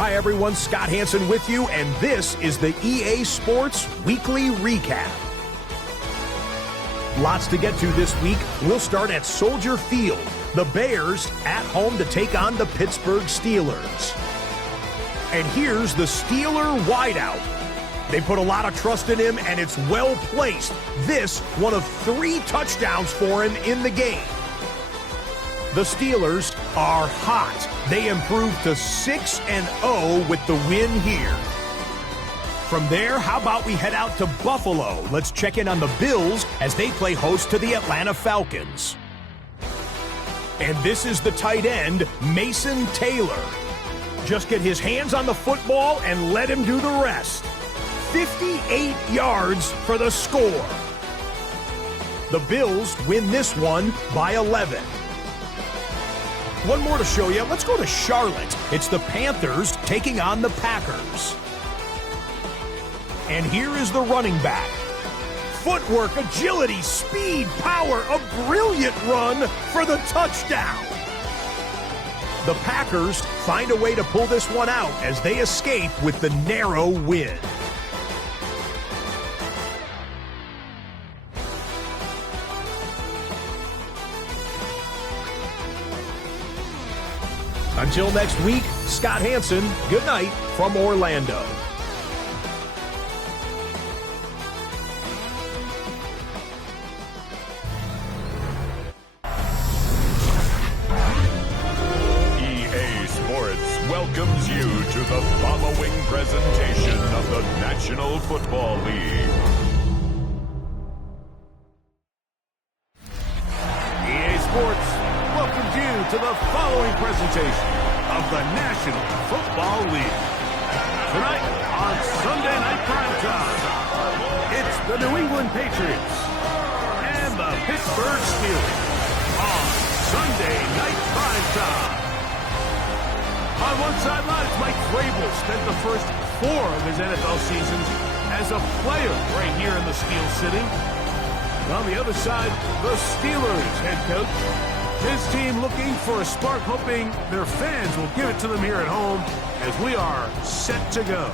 Hi everyone, Scott Hansen with you, and this is the EA Sports Weekly Recap. Lots to get to this week. We'll start at Soldier Field. The Bears at home to take on the Pittsburgh Steelers. And here's the Steeler wideout. They put a lot of trust in him, and it's well placed. This, one of 3 touchdowns for him in the game. The Steelers are hot. They improved to 6-0 with the win here. From there, how about we head out to Buffalo? Let's check in on the Bills as they play host to the Atlanta Falcons. And this is the tight end, Mason Taylor. Just get his hands on the football and let him do the rest. 58 yards for the score. The Bills win this one by 11. One more to show you. Let's go to Charlotte. It's the Panthers taking on the Packers. And here is the running back. Footwork, agility, speed, power, a brilliant run for the touchdown. The Packers find a way to pull this one out as they escape with the narrow win. Until next week, Scott Hansen, good night from Orlando. EA Sports welcomes you to the following presentation of the National Football League. EA Sports welcomes you to the following presentation of the National Football League. Tonight on Sunday Night Primetime, it's the New England Patriots and the Pittsburgh Steelers on Sunday Night Primetime. On one sideline, it's Mike Vrabel spent the first 4 of his NFL seasons as a player right here in the Steel City. And on the other side, the Steelers head coach. His team looking for a spark, hoping their fans will give it to them here at home as we are set to go.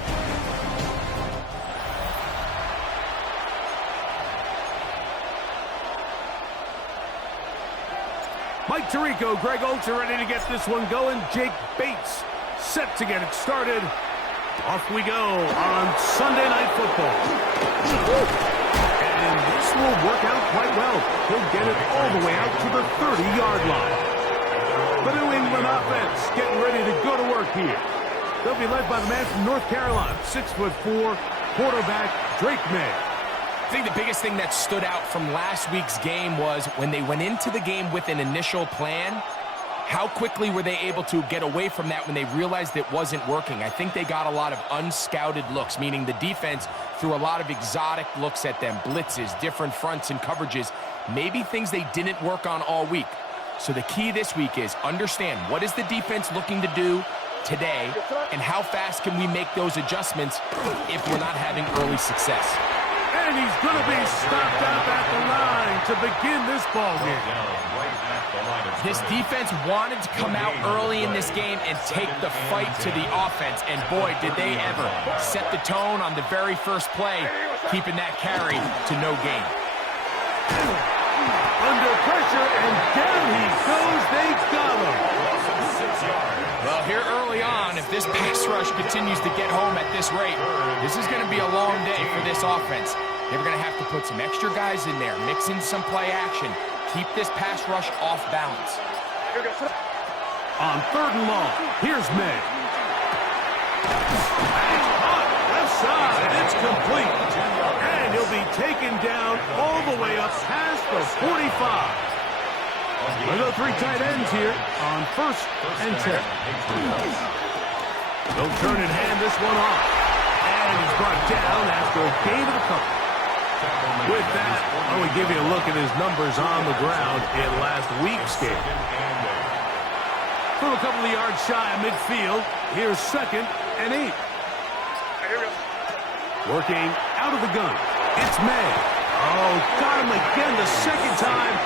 Mike Tirico, Greg Olds are ready to get this one going. Jake Bates set to get it started. Off we go on Sunday Night Football. And this will work out quite well. He'll get it all the way out to the 30-yard line. The New England offense getting ready to go to work here. They'll be led by the man from North Carolina, 6'4", quarterback Drake May. I think the biggest thing that stood out from last week's game was when they went into the game with an initial plan, how quickly were they able to get away from that when they realized it wasn't working? I think they got a lot of unscouted looks, meaning the defense threw a lot of exotic looks at them, blitzes, different fronts and coverages, maybe things they didn't work on all week. So the key this week is understand what is the defense looking to do today and how fast can we make those adjustments if we're not having early success. And he's going to be stopped out at the line to begin this ball game. This defense wanted to come out early in this game and take the fight to the offense, and boy, did they ever set the tone on the very first play, keeping that carry to no gain. Under pressure, and down he goes. They got him. Well, here early on, if this pass rush continues to get home at this rate, this is going to be a long day for this offense. They're going to have to put some extra guys in there, mix in some play action, keep this pass rush off balance. On 3rd and long, here's May. It's caught, left side, and it's complete. And he'll be taken down all the way up past the 45. We'll go 3 tight ends here on 1st and 10. They'll turn and hand this one off. And he's brought down after a gain of a couple. With that, I will give you a look at his numbers on the ground in last week's game. From a couple of yards shy of midfield, here's 2nd and 8. Working out of the gun, it's May. Oh, got him again the 2nd time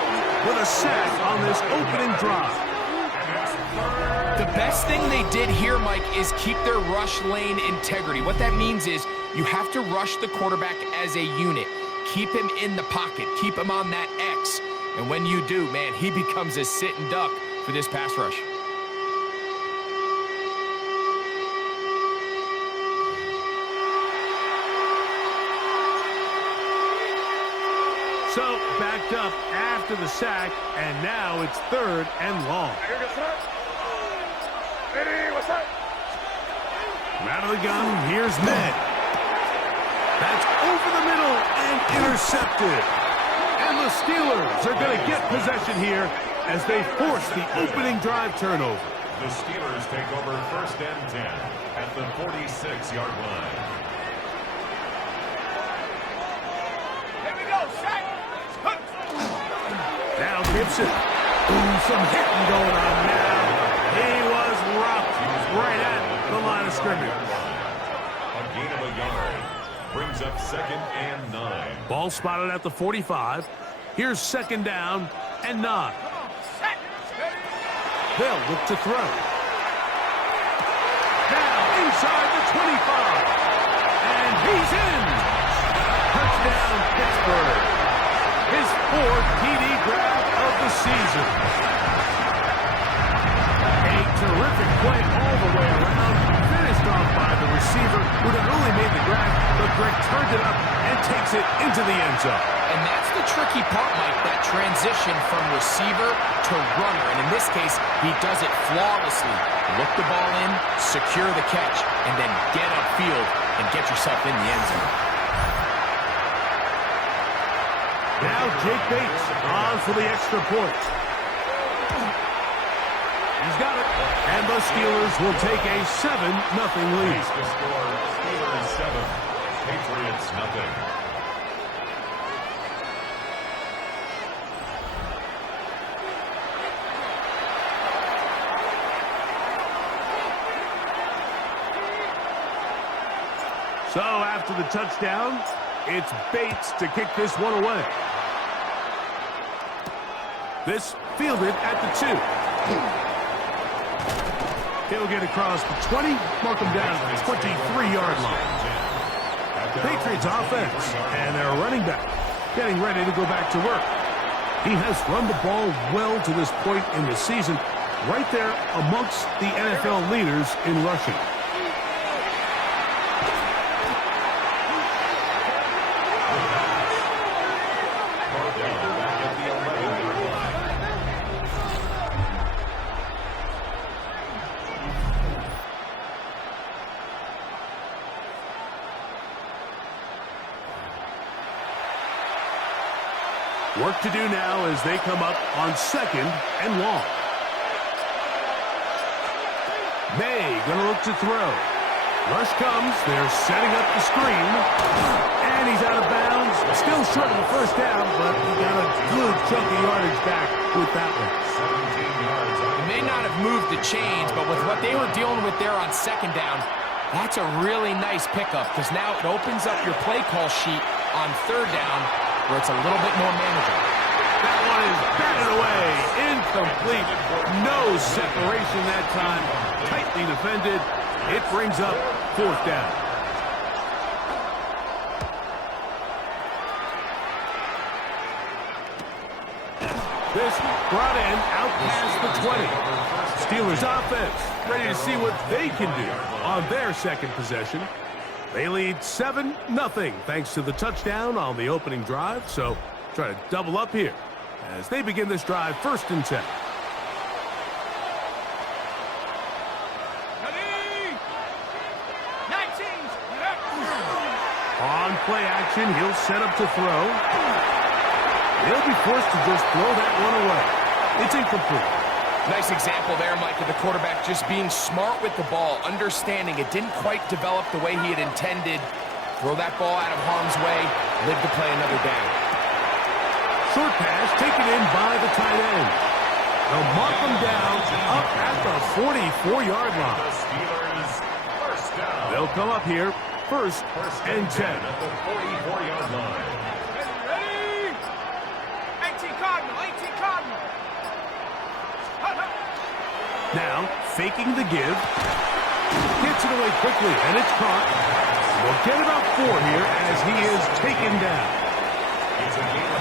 with a sack on this opening drive. The best thing they did here, Mike, is keep their rush lane integrity. What that means is you have to rush the quarterback as a unit. Keep him in the pocket. Keep him on that X. And when you do, man, he becomes a sitting duck for this pass rush. So, backed up after the sack, and now it's 3rd and long. Out of the gun, here's Ned. That's over the middle and intercepted. And the Steelers are going to get possession here as they force the opening drive turnover. The Steelers take over 1st and 10 at the 46-yard line. Now Gibson. Ooh, some hitting going on now. He was roughed right at the line of scrimmage. A gain of a yard brings up 2nd and 9. Ball spotted at the 45. Here's 2nd down and 9. They'll look to throw. Now inside the 25. And he's in. Touchdown, Pittsburgh. His 4th TD grab of the season. A terrific play all the way around. Finished off by the receiver who not only made the grab, but Greg turned it up and takes it into the end zone. And that's the tricky part, Mike, that transition from receiver to runner. And in this case, he does it flawlessly. Look the ball in, secure the catch, and then get upfield and get yourself in the end zone. Now Jake Bates on for the extra point. He's got it. And the Steelers will take a 7-0 lead. The score, Steelers 7, Patriots nothing. So after the touchdown, it's Bates to kick this one away. This fielded at the 2. He'll get across the 20, mark him down at the 23-yard line. The Patriots offense and their running back getting ready to go back to work. He has run the ball well to this point in the season, right there amongst the NFL leaders in rushing. Work to do now as they come up on 2nd and long. May going to look to throw. Rush comes. They're setting up the screen. And he's out of bounds. Still short of the 1st down, but he got a good chunk of yardage back with that one. 17 yards. It may not have moved the chains, but with what they were dealing with there on 2nd down, that's a really nice pickup because now it opens up your play call sheet on 3rd down where it's a little bit more manageable. That one is batted away. Incomplete. No separation that time. Tightly defended. It brings up 4th down. This brought in out past the 20. Steelers offense ready to see what they can do on their 2nd possession. They lead 7-0 thanks to the touchdown on the opening drive. So try to double up here as they begin this drive 1st and 10. On play action, he'll set up to throw. He'll be forced to just throw that one away. It's incomplete. Nice example there, Mike, of the quarterback just being smart with the ball, understanding it didn't quite develop the way he had intended. Throw that ball out of harm's way, live to play another down. Short pass taken in by the tight end. They'll mark them down up at the 44-yard line. The Steelers 1st down. They'll come up here 1st and 10. At the 44-yard line. Ready? 18 Cardinal, 18 Cardinal. Now faking the give. Gets it away quickly, and it's caught. We'll get about 4 here as he is taken down.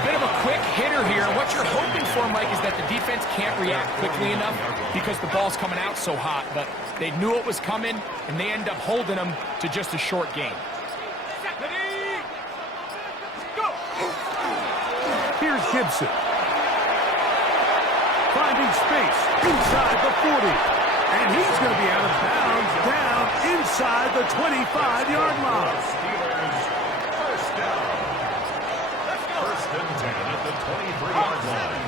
A bit of a quick hitter here. And what you're hoping for, Mike, is that the defense can't react quickly enough because the ball's coming out so hot. But they knew it was coming, and they end up holding them to just a short game. Ready, go! Here's Gibson. Finding space inside the 40. And he's going to be out of bounds down inside the 25-yard line. First down. First and 10 at the 23-yard line.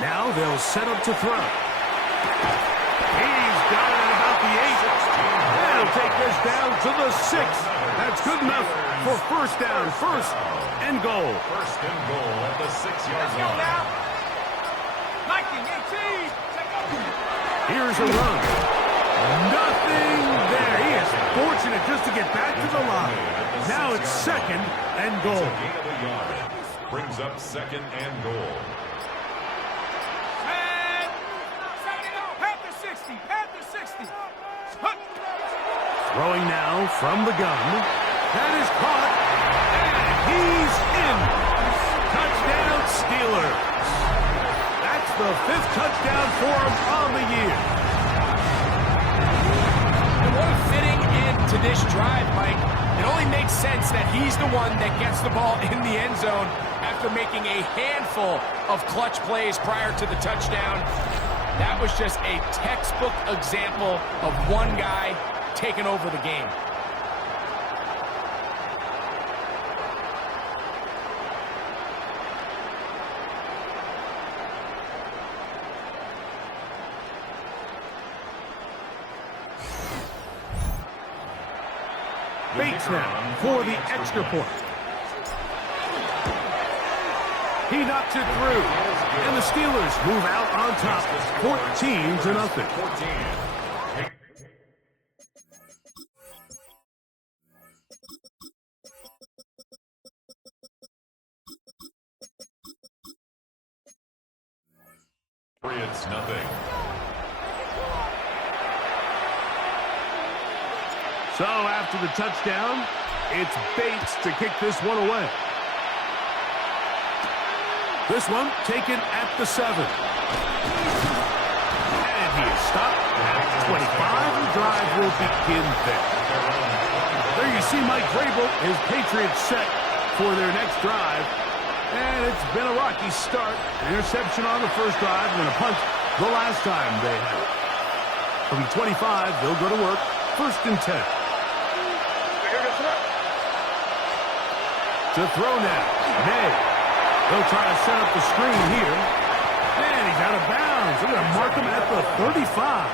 Now they'll set up to throw. He's got it at about the 8. That'll take this down to the 6. That's good enough for first down. First and goal. First and goal at the 6-yard line. Now. 19, 18. Here's a run. Nothing there. He is fortunate just to get back to the line. Now it's second and goal. Gain of a yard. Brings up second and goal. And Panther 60. Panther 60. Throwing now from the gun. That is caught. And he's in. Touchdown Steelers. That's the 5th touchdown for him on the year. And what a fitting end to this drive, Mike. It only makes sense that he's the one that gets the ball in the end zone after making a handful of clutch plays prior to the touchdown. That was just a textbook example of one guy taking over the game. Bates now for the extra point. He knocks it through. And the Steelers move out on top 14-0. 14. Patriots nothing. So after the touchdown, it's Bates to kick this one away. This one taken at the 7. And he is stopped at 25. The drive will begin there. There you see Mike Vrabel, his Patriots set for their next drive. And it's been a rocky start. An interception on the first drive and a punt the last time they had it. From 25, they'll go to work. First and 10. To throw now. May. They'll try to set up the screen here. And he's out of bounds. They're going to mark him at the 35.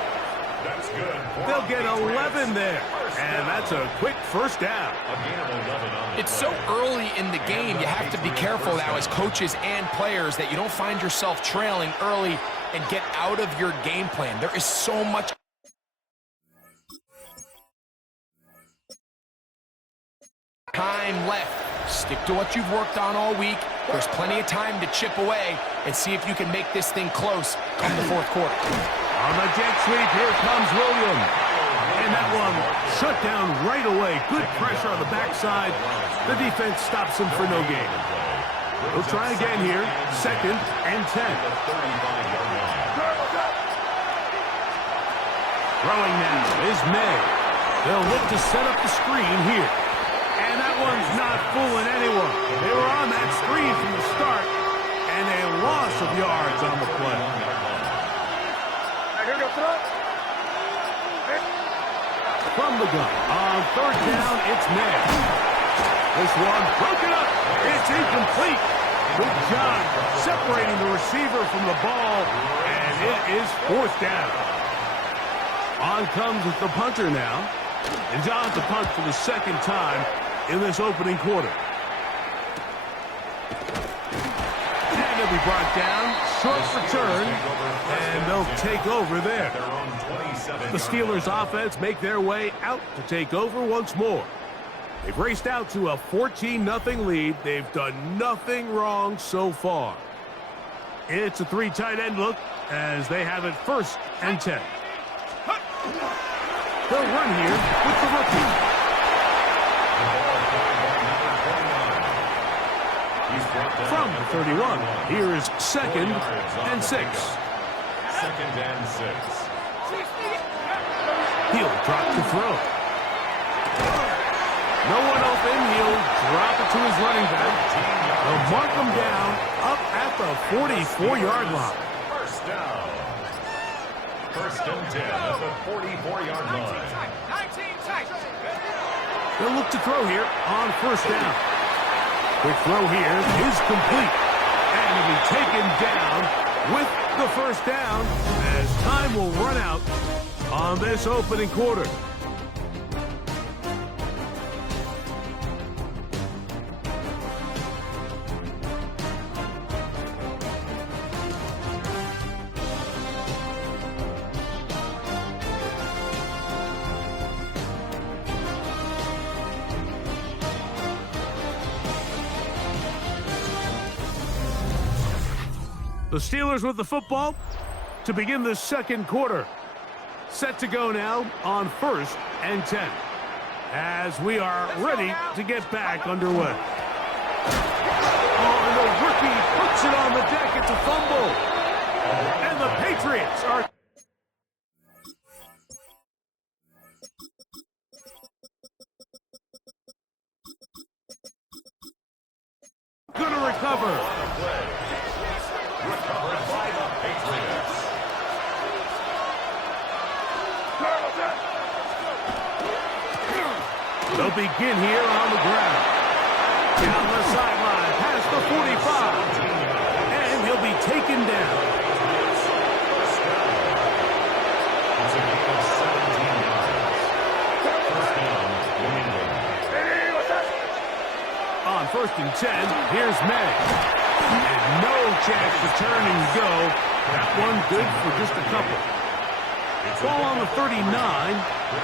That's good. They'll get 11 there. And that's a quick first down. A gain of 11 on the It's so early in the game, you have to be careful now as coaches and players that you don't find yourself trailing early and get out of your game plan. There is so much time left. Stick to what you've worked on all week. There's plenty of time to chip away and see if you can make this thing close come the fourth quarter. On the jet sweep, here comes Williams. And that one shut down right away. Good pressure on the backside. The defense stops him for no gain. We'll try again here. Second and 10. Throwing now is May. They'll look to set up the screen here. And that one's not fooling anyone. They were on that screen from the start, and a loss of yards on the play. From the gun, on third down, it's May. This one broken up. It's incomplete. Good job separating the receiver from the ball, and it is fourth down. On comes the punter now. And John to punt for the second time in this opening quarter. And they'll be brought down. Short return. And they'll take over there. The Steelers offense make their way out to take over once more. They've raced out to a 14-0 lead. They've done nothing wrong so far. It's a 3 tight end look as they have it 1st and 10. They'll run here with the rookie. From the 31, here is 2nd and 6. 2nd and 6. He'll drop to throw. No one open. He'll drop it to his running back. They'll mark him down up at the 44-yard line. 1st down. 1st and 10 at the 44-yard line. 19 tight. They'll look to throw here on 1st down. Quick throw here is complete. And he'll be taken down with the 1st down as time will run out on this opening quarter. The Steelers with the football to begin the 2nd quarter. Set to go now on 1st and 10 as we are ready to get back underway. Oh, and the rookie puts it on the deck. It's a fumble. And the Patriots are going to recover. Recovered by the Patriots. They'll begin here on the ground. Down the sideline, past the 45. And he'll be taken down. First down. It's a gain of 17 yards. 1st down, New England. On 1st and 10, here's May. And no chance to turn and go. That one good for just a couple. Ball on the 39.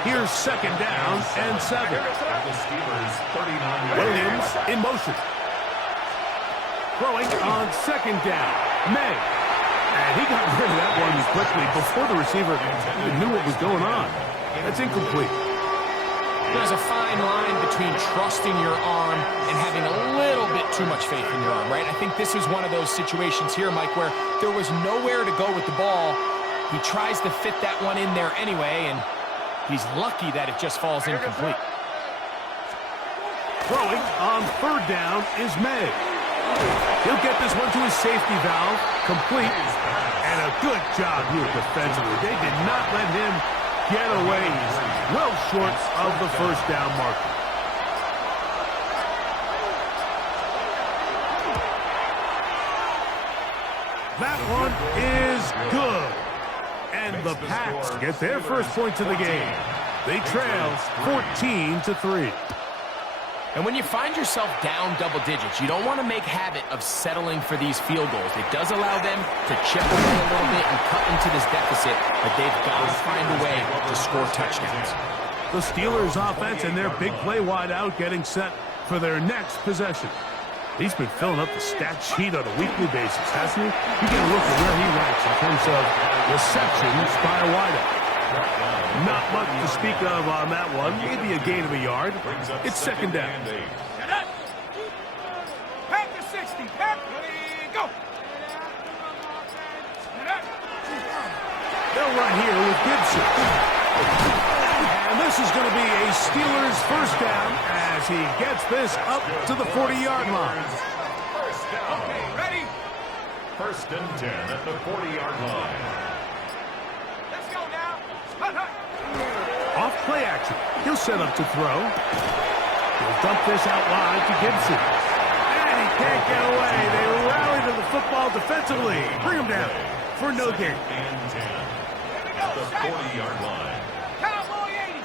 Here's 2nd down and 7. The Steelers, 39. Williams in motion. Throwing on 2nd down. May. And he got rid of that one quickly before the receiver even knew what was going on. That's incomplete. There's a fine line between trusting your arm and having a little bit too much faith in your arm, right? I think this is one of those situations here, Mike, where there was nowhere to go with the ball. He tries to fit that one in there anyway, and he's lucky that it just falls incomplete. Throwing on 3rd down is May. He'll get this one to his safety valve, complete, and a good job here defensively. They did not let him get away. He's well short of the 1st down marker. That one is good. And the Pats get their first points of the game. They trail 14-3. And when you find yourself down double digits, you don't want to make habit of settling for these field goals. It does allow them to chip away a little bit and cut into this deficit, but they've got to find a way to score touchdowns. The Steelers offense and their big play wideout getting set for their next possession. He's been filling up the stat sheet on a weekly basis, hasn't he? You get a look at where he ranks in terms of receptions by a wideout. Not much to speak of on that one. Maybe a gain of a yard. It's 2nd down. Pat the 60. Pat, go. They'll run here with Gibson. And this is going to be a Steelers 1st down as he gets this up to the 40-yard line. 1st down. Okay, ready? 1st and 10 at the 40-yard line. Let's go now. Off play action. He'll set up to throw. He'll dump this out wide to Gibson. And he can't get away. They rally to the football defensively. Bring him down for no gain. And 10 at the 40-yard line. Cowboy 80.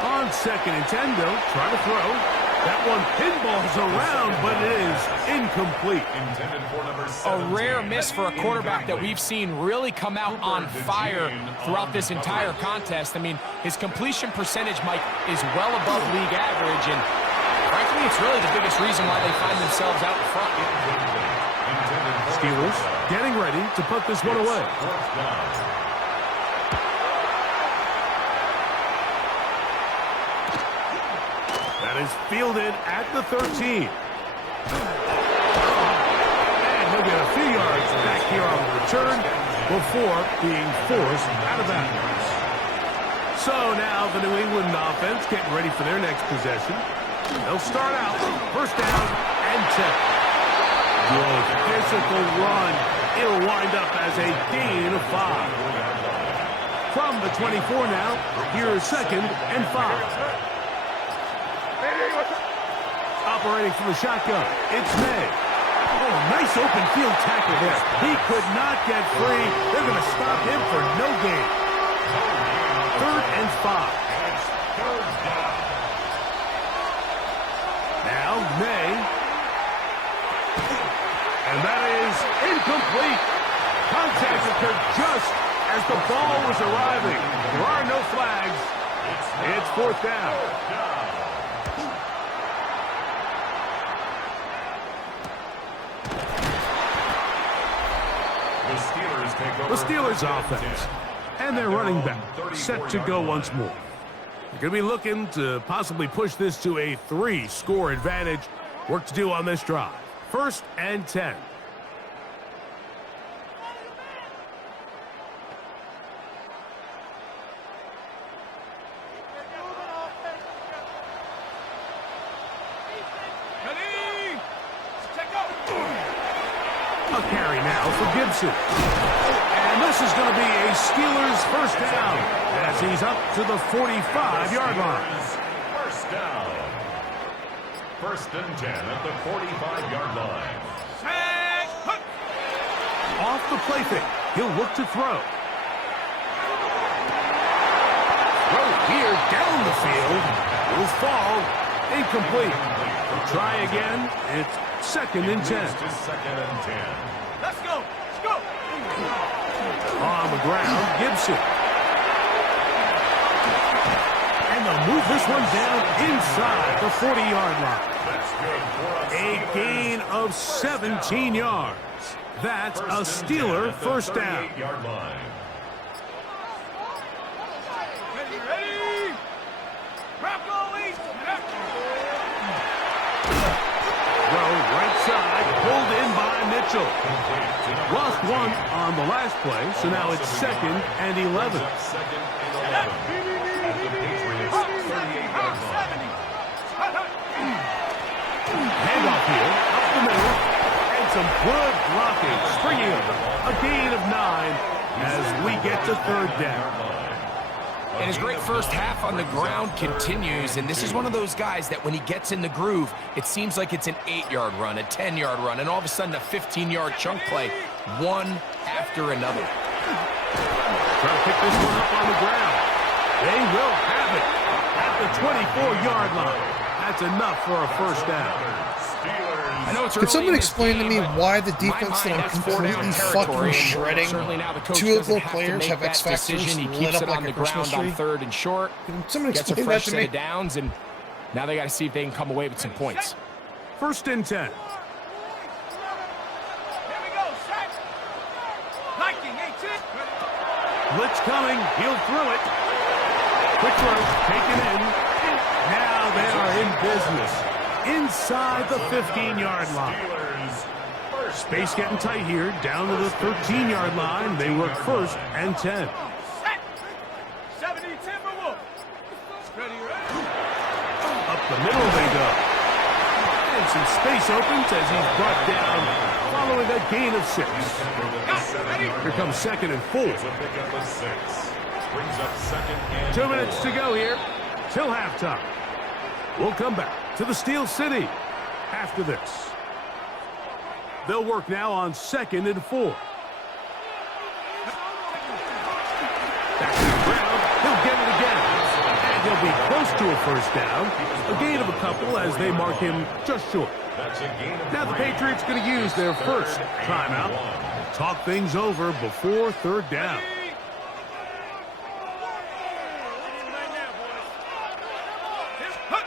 On 2nd and 10, they'll try to throw. That one pinballs around, but it is incomplete. Intended for number A rare miss for a quarterback that we've seen really come out on fire throughout this entire contest. I mean, his completion percentage, Mike, is well above league average, and frankly, it's really the biggest reason why they find themselves out in front. Steelers getting ready to put this one away. That is fielded at the 13. And he'll get a few yards back here on the return before being forced out of bounds. So now the New England offense getting ready for their next possession. They'll start out first down and 10. Good physical run. It'll wind up as a gain of 5. From the 24 now, here is 2nd and 5. Operating from the shotgun, it's May. Oh, nice open field tackle there. He could not get free. They're going to stop him for no gain. 3rd and 5. Now May. And that is incomplete. Contact occurred just as the ball was arriving. There are no flags. It's 4th down. The Steelers offense. And their running back set to go once more. They're going to be looking to possibly push this to a 3-score advantage. Work to do on this drive. 1st and 10. A carry now for Gibson. And this is going to be a Steelers first down as he's up to the 45-yard line. First down. 1st and 10 at the 45-yard line. Off the play fake. He'll look to throw. Throw here down the field. Will fall. Incomplete. Try again. It's 2nd and 10. Let's go. Let's go. On the ground, Gibson. And they'll move this one down inside the 40-yard line. A gain of 17 yards. That's a Steeler first down. Ready. Rocco East. Throw right side, pulled in by Mitchell. Lost one on the last play, so now it's 2nd and 11. Handoff here, up the middle, and some good blocking. Springing up, a gain of 9 as we get to 3rd down. And his great first half on the ground continues, and this is one of those guys that when he gets in the groove, it seems like it's an 8-yard run, a 10-yard run, and all of a sudden a 15-yard chunk play, one after another. Trying to pick this one up on the ground. They will have it at the 24-yard line. That's enough for a first down. I know it's Could someone explain to me why the defense that I'm completely fucking shredding, 2 of their players have X factors lit up like a Christmas tree? On 3rd and short. Can someone Gets a explain fresh that to set me? of downs, and now they got to see if they can come away with some points. 1st and 10. Here we go. Set. Liking 18. Blitz coming. He'll throw it. Quick throw. Taken in. Now they are in business. Inside the 15-yard line. Space getting tight here. Down to the 13-yard line. They work 1st and 10. Set. 70 Timberwolves. Ready. Up the middle they go. And some space opens as he's brought down following a gain of 6. Here comes 2nd and 4. 2 minutes to go here till halftime. We'll come back to the Steel City after this. They'll work now on 2nd and 4. Back to the ground. He'll get it again. And he'll be close to a first down. A gain of a couple as they mark him just short. Now the Patriots going to use their first timeout. Talk things over before 3rd down.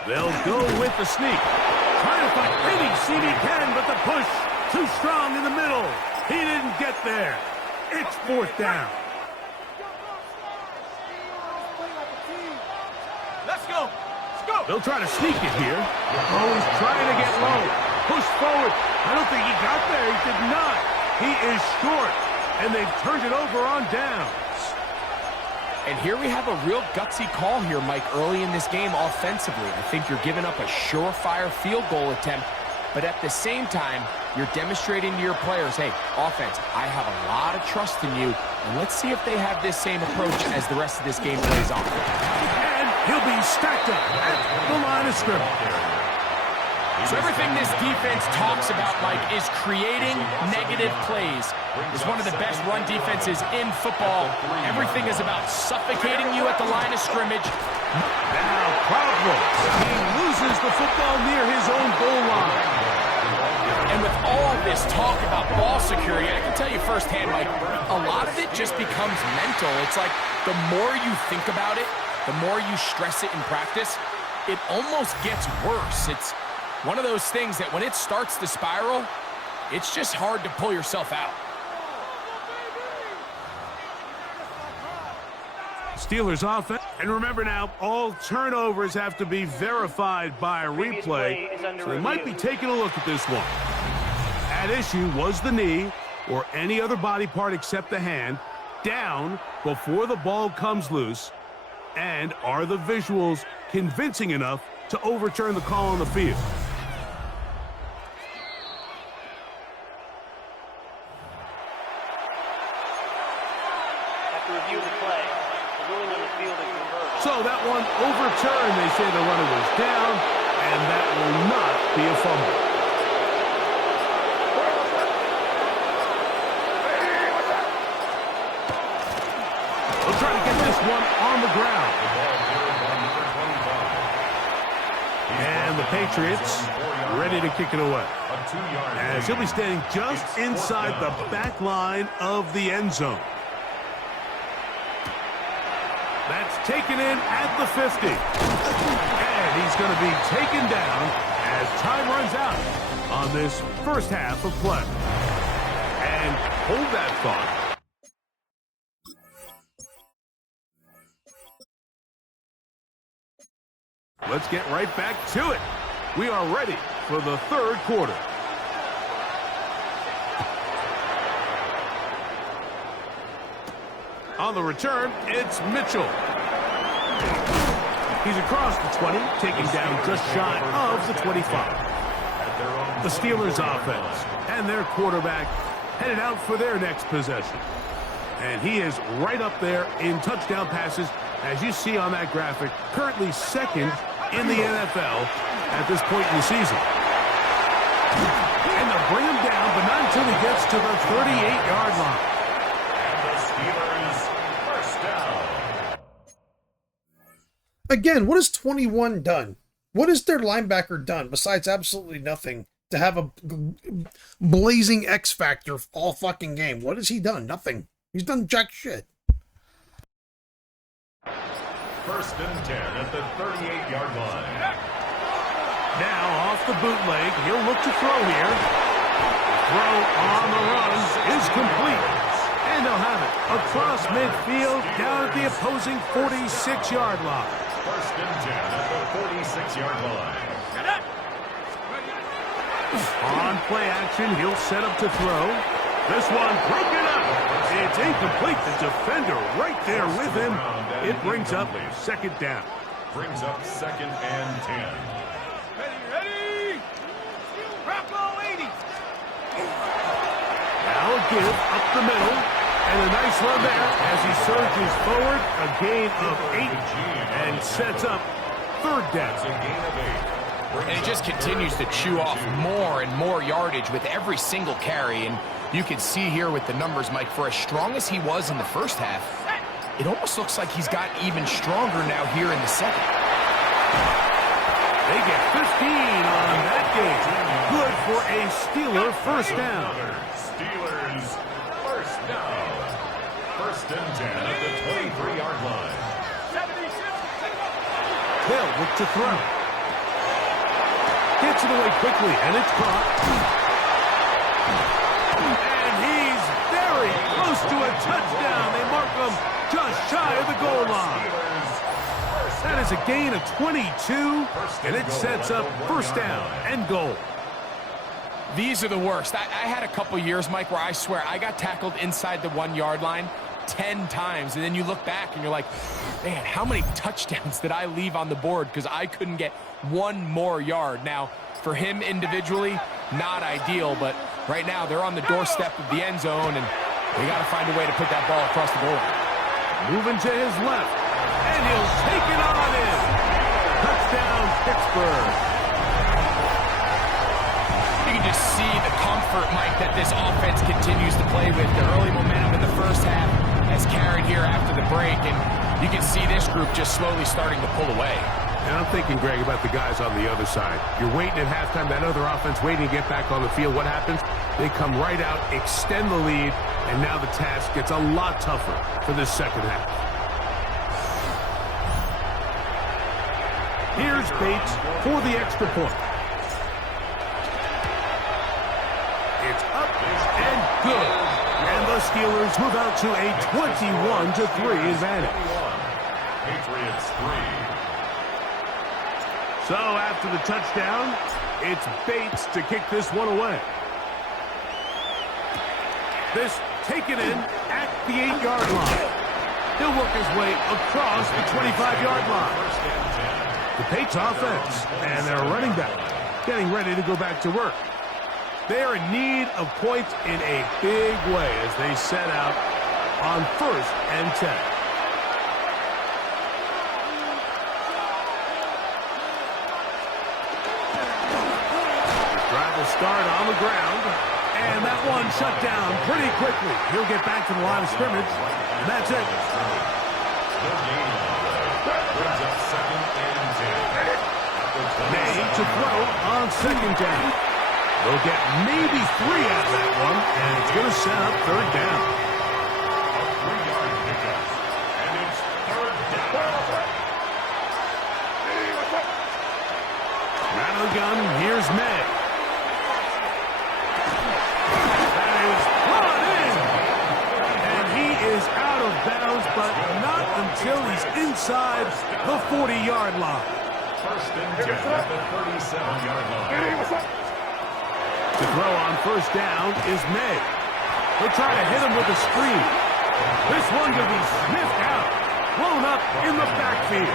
They'll go with the sneak. Trying to find any seam he can, but the push too strong in the middle. He didn't get there. It's fourth down. Let's go. Let's go. They'll try to sneak it here. Oh, he's trying to get low. Push forward. I don't think he got there. He did not. He is short. And they've turned it over on downs. And here we have a real gutsy call here, Mike, early in this game offensively. I think you're giving up a surefire field goal attempt, but at the same time, you're demonstrating to your players, hey, offense, I have a lot of trust in you, and let's see if they have this same approach as the rest of this game plays on. And he'll be stacked up at the line of scrimmage. So everything this defense talks about, Mike, is creating negative plays. It's one of the best run defenses in football. Everything is about suffocating you at the line of scrimmage. Now, problem. He loses the football near his own goal line. And with all this talk about ball security, I can tell you firsthand, Mike, a lot of it just becomes mental. It's like the more you think about it, the more you stress it in practice, it almost gets worse. It's one of those things that when it starts to spiral, it's just hard to pull yourself out. Steelers offense. And remember now, all turnovers have to be verified by a replay. So they might be taking a look at this one. At issue was the knee or any other body part except the hand down before the ball comes loose. And are the visuals convincing enough to overturn the call on the field? So that one overturned. They say the runner was down, and that will not be a fumble. We'll try to get this one on the ground. And the Patriots ready to kick it away. As he'll be standing just inside the back line of the end zone. That's taken in at the 50. And he's going to be taken down as time runs out on this first half of play. And hold that thought. Let's get right back to it. We are ready for the third quarter. On the return, it's Mitchell. He's across the 20, taking down just shy of the 25. The Steelers offense and their quarterback headed out for their next possession. And he is right up there in touchdown passes, as you see on that graphic, currently second in the NFL at this point in the season. And they'll bring him down, but not until he gets to the 38-yard line. Again, what has 21 done? What has their linebacker done besides absolutely nothing to have a blazing X factor all fucking game? What has he done? Nothing. He's done jack shit. First and 10 at the 38-yard line. Now off the bootleg, he'll look to throw here. Throw on the run is complete. And they'll have it across midfield down at the opposing 46-yard line. First and 10 at the 46-yard line. On play action, he'll set up to throw. This one broken up. It's incomplete. The defender right there with him. It brings up second down. Brings up second and 10. Ready? Bravo 80. Now a give up the middle. And a nice run there as he surges forward. A gain of 8 and sets up third down. It's a gain of 8. And he just continues to chew off more and more yardage with every single carry. And you can see here with the numbers, Mike, for as strong as he was in the first half, it almost looks like he's got even stronger now here in the second. They get 15 on that game. Good for a Steeler first down. Steelers first down. First and 10 at the 23-yard line. They'll look to throw. Gets it away quickly, and it's caught. And he touchdown. They mark them just shy of the goal line. That is a gain of 22, and it sets up first down and goal. These are the worst. I had a couple years, Mike, where I swear I got tackled inside the 1 yard line 10 times, and then you look back and you're like, man, how many touchdowns did I leave on the board because I couldn't get one more yard? Now, for him individually, not ideal, but right now they're on the doorstep of the end zone, and they got to find a way to put that ball across the goal line. Moving to his left, and he'll take it on in. Touchdown, Pittsburgh. You can just see the comfort, Mike, that this offense continues to play with. The early momentum in the first half has carried here after the break, and you can see this group just slowly starting to pull away. And I'm thinking, Greg, about the guys on the other side. You're waiting at halftime, that other offense waiting to get back on the field. What happens? They come right out, extend the lead, and now the task gets a lot tougher for this second half. Here's Bates for the extra point. It's up and good. And the Steelers move out to a 21-3 advantage. Patriots 3. So after the touchdown, it's Bates to kick this one away. This taken in at the 8-yard line. He'll work his way across the 25-yard line. The Patriots offense and their running back getting ready to go back to work. They are in need of points in a big way as they set out on 1st and 10. Drive will start on the ground, and that one shut down pretty quickly. He'll get back to the line of scrimmage, and that's it. May to throw on 2nd down. They'll get maybe 3 out of that one, and it's going to set up 3rd down. A 3-yard pickup, and it's 3rd down. Out of the gun, here's May. That is brought in, and he is out of bounds, but not until he's inside the 40-yard line. 1st and 10 at the 37-yard line. To throw on 1st down is May. They'll try to hit him with a screen. This one will be sniffed out, blown up in the backfield.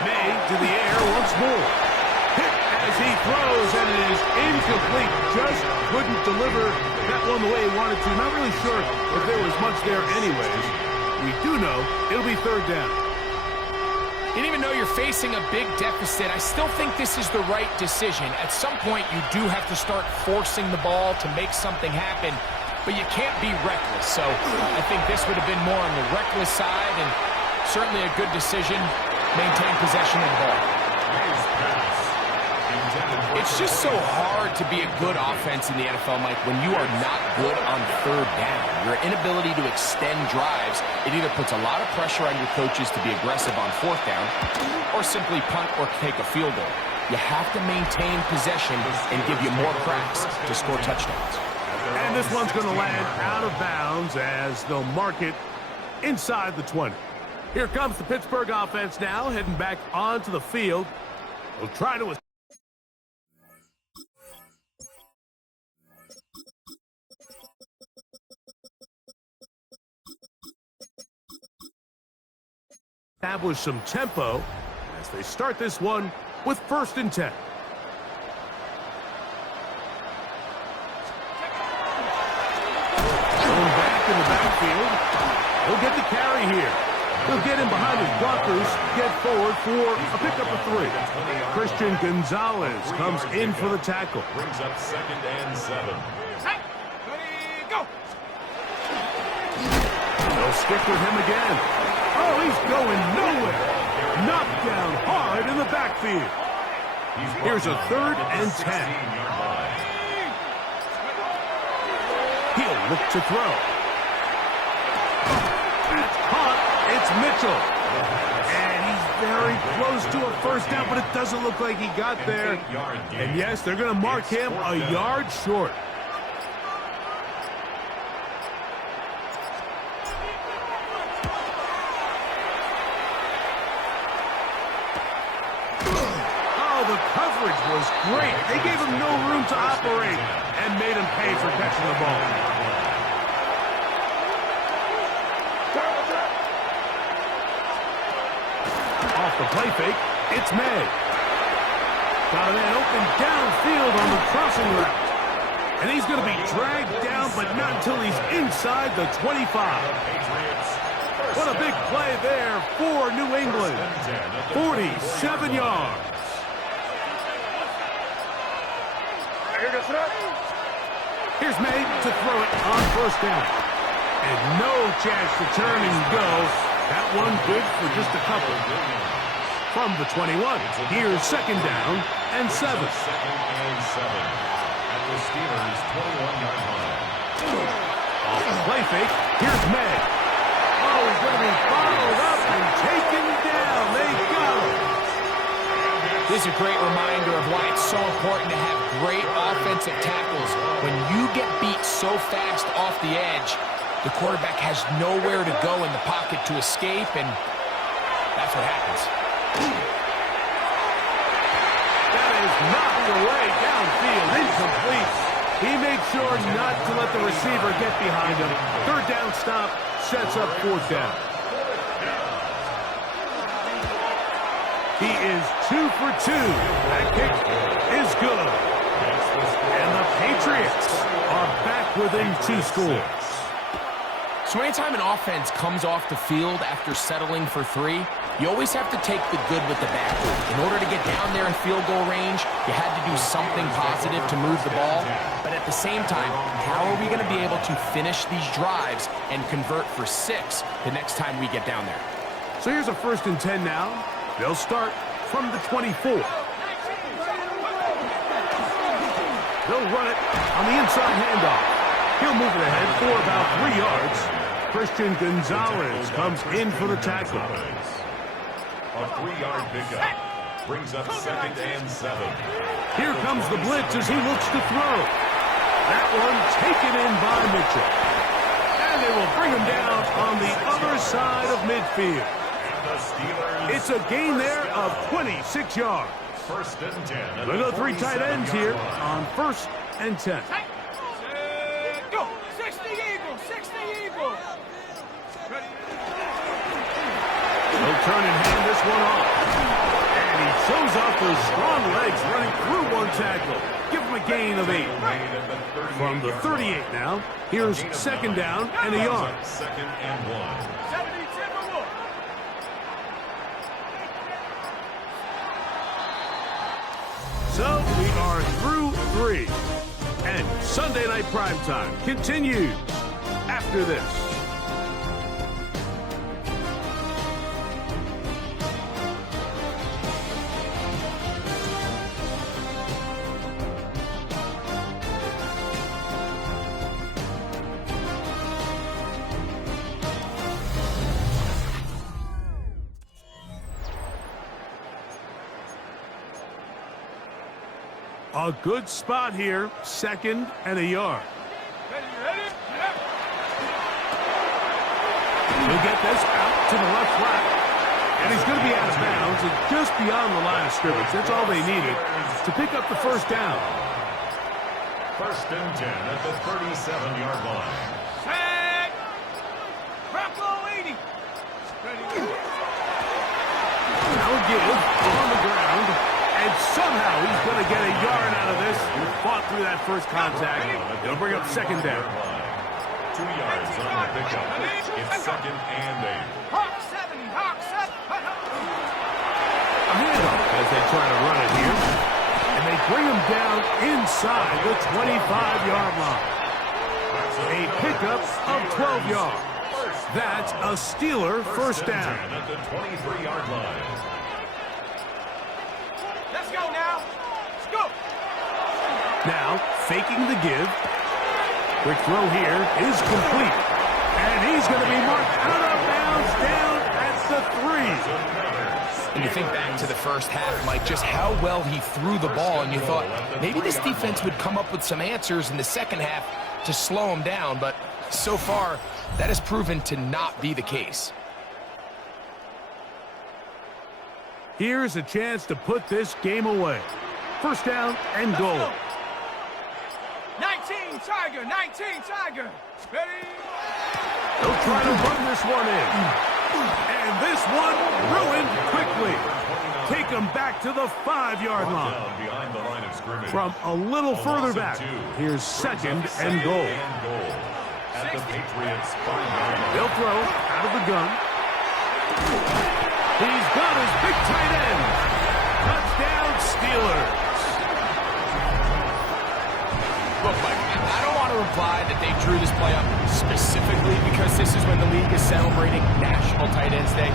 May to the air once more. Hit as he throws, and it is incomplete. Just couldn't deliver that one the way he wanted to. Not really sure if there was much there anyways. We do know it'll be 3rd down. And even though you're facing a big deficit, I still think this is the right decision. At some point, you do have to start forcing the ball to make something happen, but you can't be reckless. So I think this would have been more on the reckless side, and certainly a good decision. Maintain possession of the ball. It's just so hard to be a good offense in the NFL, Mike, when you are not good on 3rd down. Your inability to extend drives, it either puts a lot of pressure on your coaches to be aggressive on 4th down or simply punt or take a field goal. You have to maintain possession and give you more cracks to score touchdowns. And this one's going to land out of bounds as they'll mark it inside the 20. Here comes the Pittsburgh offense now, heading back onto the field. They'll try to establish some tempo as they start this one with 1st and 10. Going back in the backfield. He'll get the carry here. He'll get in behind his blockers, get forward for a pickup of 3. Christian Gonzalez comes in for the tackle. Brings up 2nd and 7. Go! They'll stick with him again. Oh, he's going nowhere. Knocked down hard in the backfield. Here's a 3rd and 10. He'll look to throw. That's caught. It's Mitchell. And he's very close to a 1st down, but it doesn't look like he got there. And yes, they're going to mark him a yard short. was great. They gave him no room to operate and made him pay for catching the ball. Off the play fake, it's May. Got a man open downfield on the crossing route. And he's going to be dragged down, but not until he's inside the 25. What a big play there for New England. 47 yards. Here's May to throw it on first down. And no chance to turn and go. That one good for just a couple. From the 21, here's second down and 7. At the Steelers' 21-yard line. Off the play fake, here's May. Oh, he's going to be followed up and taken down. They got him. This is a great reminder of why it's so important to have great offensive tackles. When you get beat so fast off the edge, the quarterback has nowhere to go in the pocket to escape, and that's what happens. That is knocked away downfield, incomplete. He made sure not to let the receiver get behind him. Third down stop sets up fourth down. He is 2 for 2. That kick is good. And the Patriots are back within 2 scores. So anytime an offense comes off the field after settling for 3, you always have to take the good with the bad. In order to get down there in field goal range, you had to do something positive to move the ball. But at the same time, how are we going to be able to finish these drives and convert for 6 the next time we get down there? So here's a 1st and 10 now. They'll start from the 24. They'll run it on the inside handoff. He'll move it ahead for about 3 yards. Christian Gonzalez comes in for the tackle. A 3-yard pickup brings up 2nd and 7. Here comes the blitz as he looks to throw. That one taken in by Mitchell. And they will bring him down on the other side of midfield. It's a gain there of 26 yards. 1st and 10. Look at the 3 tight ends here on 1st and 10. Go! 60 Eagle! 60 Eagle! He'll turn and hand this one off. And he shows off those strong legs running through one tackle. Give him a gain of 8. From the 38 now, here's 2nd down and a yard. 2nd and 1. 70 Timberwolf! So we are through 3. And Sunday Night Primetime continues after this. A good spot here, 2nd and a yard. Ready? He'll get this out to the left flat. And he's going to be out of bounds and just beyond the line of scrimmage. That's all they needed to pick up the 1st down. 1st and 10 at the 37-yard line. Set! Bronco 80! Ready? Now a give on the ground. And somehow he's going to get a yard out of this. He fought through that first contact. They'll bring up 2nd down. 2 yards on the pickup. It's 2nd and 8. Hawk 70! Hawk 7! A handoff as they try to run it here. And they bring him down inside the 25-yard line. A pickup of 12 yards. That's a Steeler 1st down. At the 23-yard line. Let's go now! Let's go! Now, faking the give. Quick throw here is complete. And he's going to be marked out of bounds down at the 3. And you think back to the first half, Mike, just how well he threw the ball, and you thought maybe this defense would come up with some answers in the second half to slow him down, but so far, that has proven to not be the case. Here's a chance to put this game away. First down and goal. 19 Tiger, 19 Tiger. Ready? They'll try to run this one in. And this one ruined quickly. Take them back to the 5-yard line. Behind the line of scrimmage. From a little further back, here's second and goal. At the Patriots 5-yard line. They'll throw out of the gun. He's got his big tight end. Touchdown, Steelers. Look, Mike, I don't want to imply that they drew this play up specifically because this is when the league is celebrating National Tight Ends Day.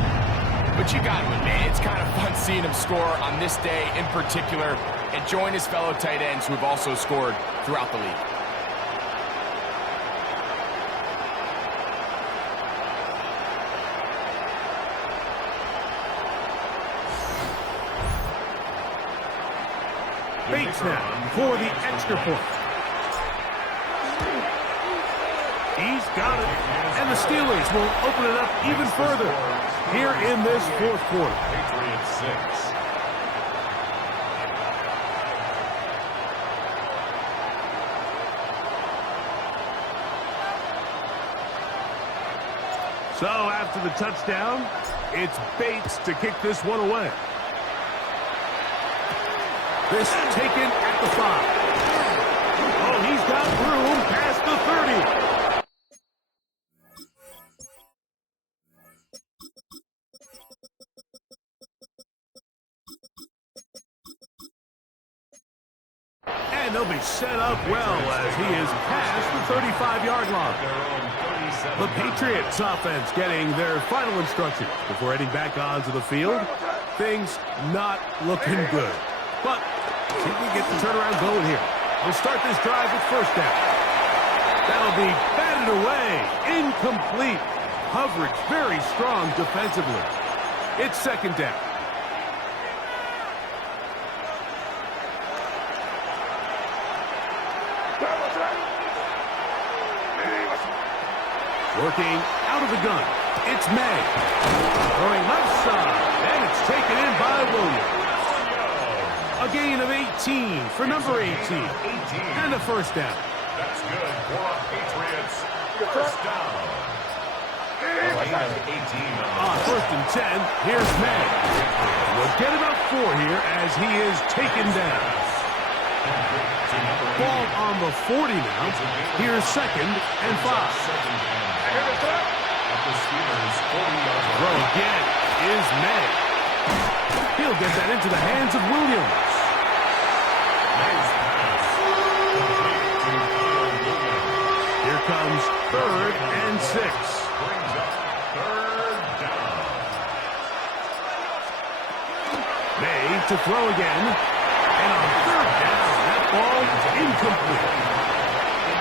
But you got to admit, it's kind of fun seeing him score on this day in particular and join his fellow tight ends who have also scored throughout the league. Bates now for the extra point. He's got it. And the Steelers will open it up even further here in this fourth quarter. Patriots 6. So after the touchdown, it's Bates to kick this one away. This taken at the 5. Oh, he's got room past the 30. And they'll be set up well as he is past the 35-yard line. The Patriots offense getting their final instructions before heading back onto the field. Things not looking good. But see if we get the turnaround going here. We'll start this drive with first down. That'll be batted away. Incomplete. Coverage very strong defensively. It's second down. Working out of the gun. It's May. Throwing left side. And it's taken in by Williams. A gain of 18 for number 18. And a first down. That's good for Patriots. First down. A gain of 18 on first and 10, here's May. We'll get about 4 here as he is taken down. Ball on the 40 now. Here's second and 5. Throw again is May. He'll get that into the hands of Williams. Here comes third and 6. Brings up third down. May to throw again. And on third down, that ball is incomplete.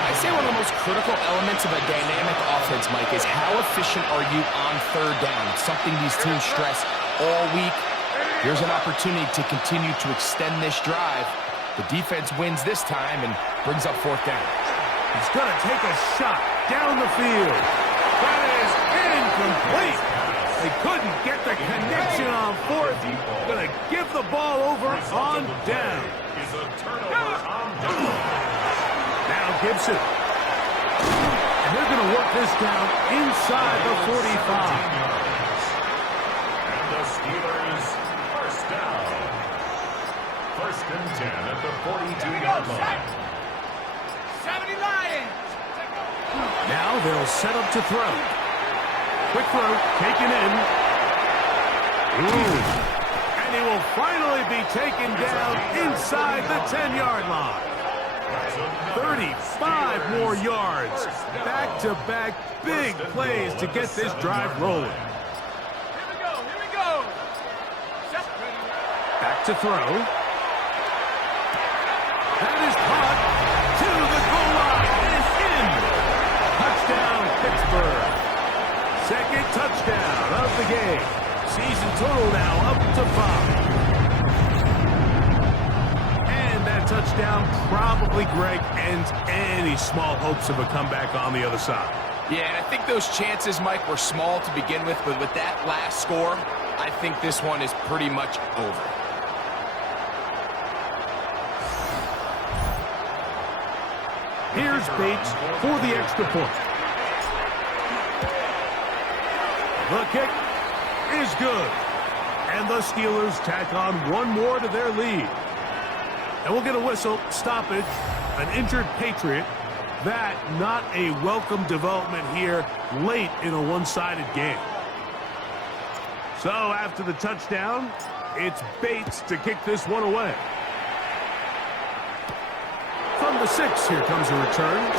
I'd say one of the most critical elements of a dynamic offense, Mike, is how efficient are you on third down? It's something these teams stress all week. Here's an opportunity to continue to extend this drive. The defense wins this time and brings up fourth down. He's going to take a shot down the field. That is incomplete. They couldn't get the connection on fourth. Going to give the ball over on down. Is a turnover on down. Now Gibson. And they're going to work this down inside the 45. And the Steelers first down. First and 10 at the 42-yard line. 70 Lions. Now they'll set up to throw. Quick throw, taken in. Ooh. And he will finally be taken down inside the 10-yard line. 35 more yards. Back-to-back big plays to get this drive rolling. Here we go, here we go. Back to throw. That is caught to the goal line and in. Touchdown, Pittsburgh. Second touchdown of the game. Season total now up to 5. And that touchdown probably, Greg, ends any small hopes of a comeback on the other side. Yeah, and I think those chances, Mike, were small to begin with, but with that last score, I think this one is pretty much over. Here's Bates for the extra point. The kick is good. And the Steelers tack on one more to their lead. And we'll get a whistle, stoppage, an injured Patriot. That not a welcome development here late in a one-sided game. So after the touchdown, it's Bates to kick this one away. From the 6, here comes a return.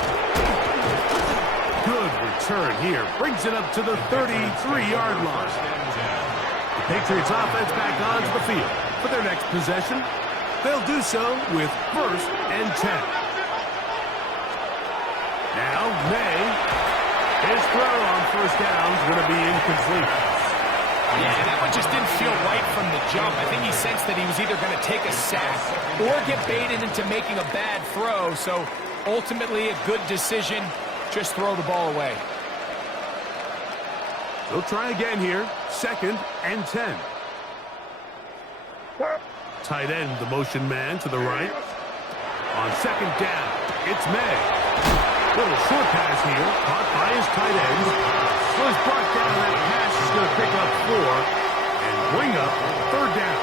Good return here. Brings it up to the 33-yard line. The Patriots offense back onto the field for their next possession. They'll do so with 1st and 10. Now, May. His throw on 1st down is going to be incomplete. Yeah, that one just didn't feel right from the jump. I think he sensed that he was either going to take a sack or get baited into making a bad throw. So ultimately a good decision. Just throw the ball away. They'll try again here. 2nd and 10. Tight end, the motion man to the right. On 2nd down, it's May. Little short pass here, caught by his tight end. Was brought down. That pass is going to pick up 4 and bring up 3rd down.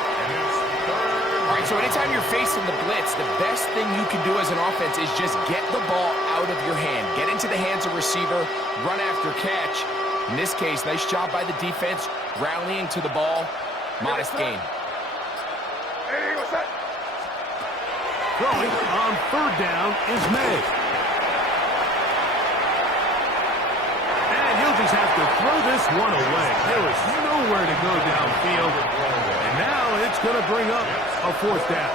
All right, so anytime you're facing the blitz, the best thing you can do as an offense is just get the ball out of your hand. Get into the hands of receiver, run after catch. In this case, nice job by the defense, rallying to the ball. Modest gain. Throwing on 3rd down is May. And he'll just have to throw this one away. There was nowhere to go downfield. And now it's going to bring up a 4th down.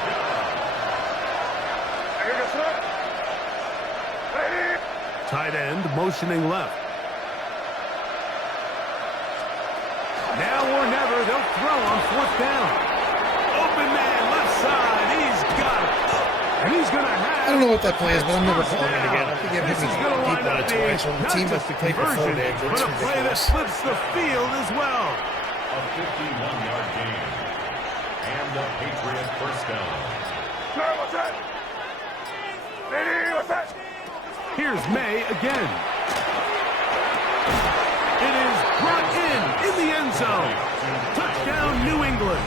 Tight end motioning left. Now or never, they'll throw on 4th down. Open man, left side, he's got it. And he's going to have... I don't know what that play is, but I'm never calling it again. I think I've hit me deep on it twice on the team that we played before that. But a play that flips the field as well. A 51-yard gain. And a Patriot 1st down. Here's May again. It is brought in the end zone. Touchdown, New England.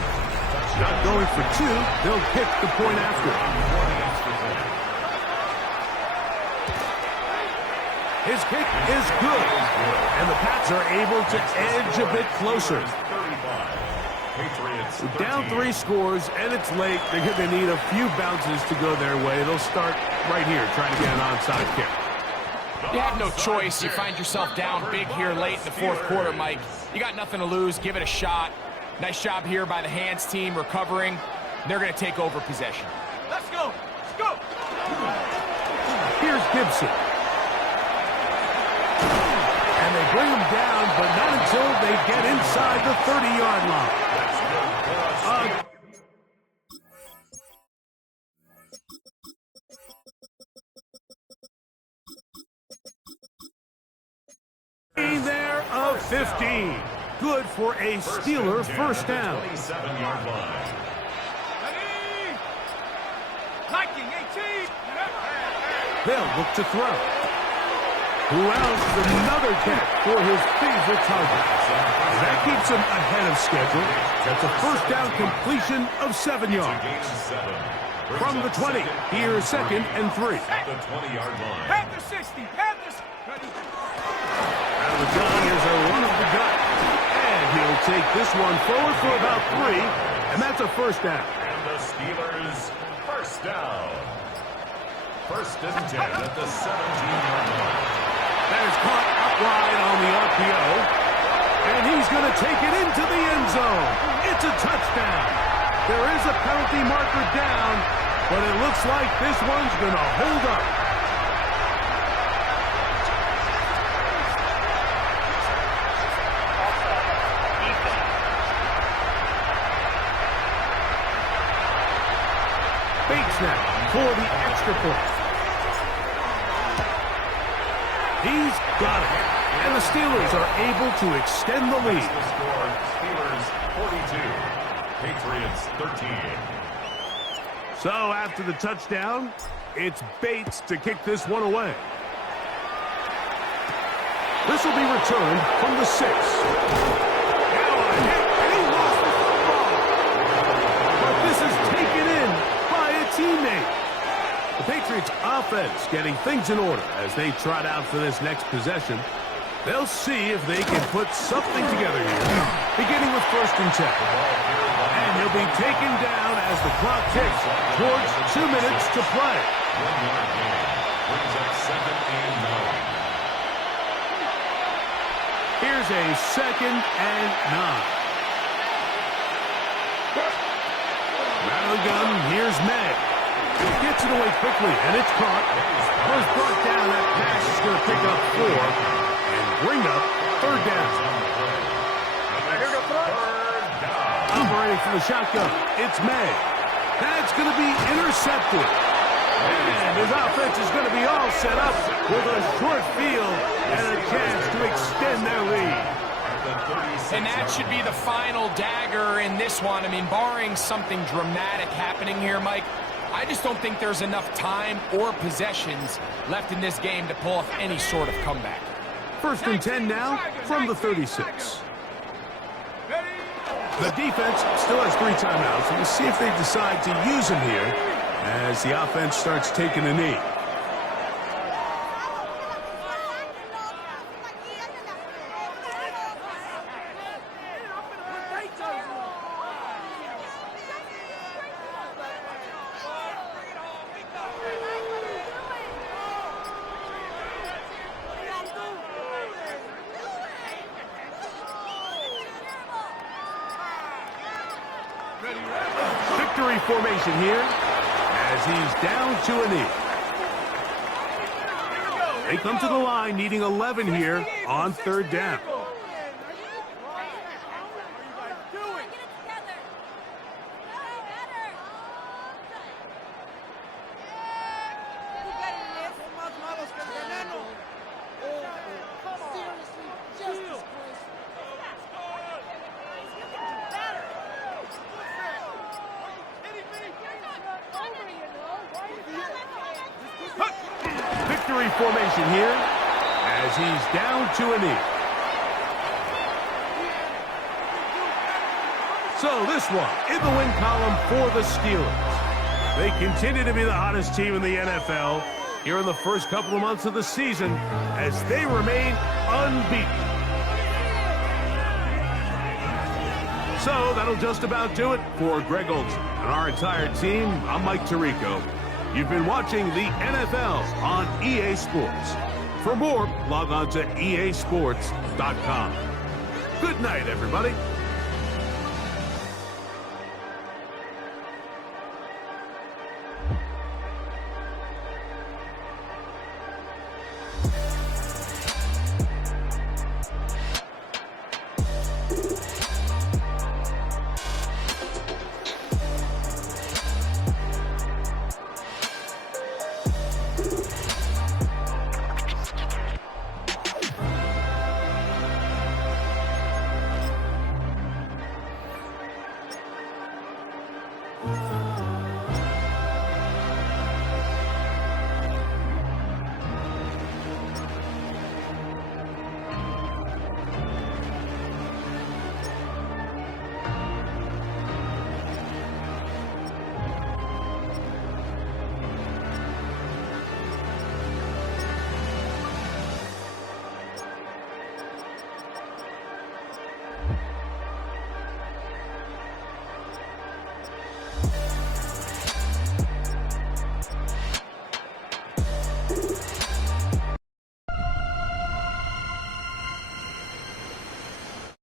Not going for 2. They'll kick the point after. His kick is good. And the Pats are able to edge a bit closer. Down 3 scores, and it's late. They need a few bounces to go their way. They'll start right here trying to get an onside kick. You have no choice. You find yourself down big here late in the 4th quarter, Mike. You got nothing to lose. Give it a shot. Nice job here by the hands team recovering. They're going to take over possession. Let's go. Let's go. Here's Gibson. And they bring him down, but not until they get inside the 30-yard line. There of 15. Good for a Steeler 1st down. 27-yard line. Ready? Liking 18. They'll look to throw. Who else? Another catch for his favorite target. That keeps him ahead of schedule. That's a 1st down completion of 7 yards. From the 20, here's 2nd and 3. At the 20-yard line. Panther 60. Panthers. Ready? Out of the gun, here's a run of the gut. And he'll take this one forward for about 3, and that's a 1st down. And the Steelers 1st down. 1st and 10 at the 17-yard line. That is caught out wide on the RPO. And he's going to take it into the end zone. It's a touchdown. There is a penalty marker down, but it looks like this one's going to hold up. Bates now for the extra point. He's got it. And the Steelers are able to extend the lead. Score, Steelers 42, Patriots 13. So after the touchdown, It's Bates to kick this one away. This will be returned from the 6. Now a hit, and he lost the football. But this is taken in by a teammate. The Patriots offense getting things in order as they trot out for this next possession. They'll see if they can put something together here, beginning with 1st and 10. And he'll be taken down as the clock ticks towards 2 minutes to play. 1-yard gain. Brings up 2nd and 9. Here's a 2nd and 9. Out of the gun, here's May. Gets it away quickly, and it's caught. Was brought down. That pass is going to pick up 4 and bring up 3rd down. Operating from the shotgun, it's May. That's going to be intercepted. And his offense is going to be all set up with a short field and a chance to extend their lead. And that should be the final dagger in this one. I mean, barring something dramatic happening here, Mike, I just don't think there's enough time or possessions left in this game to pull off any sort of comeback. 1st and 10 now from the 36. The defense still has 3 timeouts, and we'll see if they decide to use them here as the offense starts taking a knee. Victory formation here as he's down to a knee. They come to the line needing 11 here on 3rd down. Victory formation here as he's down to a knee. So this one in the win column for the Steelers. They continue to be the hottest team in the NFL here in the first couple of months of the season as they remain unbeaten. So that'll just about do it for Greg Olson and our entire team. I'm Mike Tirico. You've been watching the NFL on EA Sports. For more, log on to easports.com. Good night, everybody.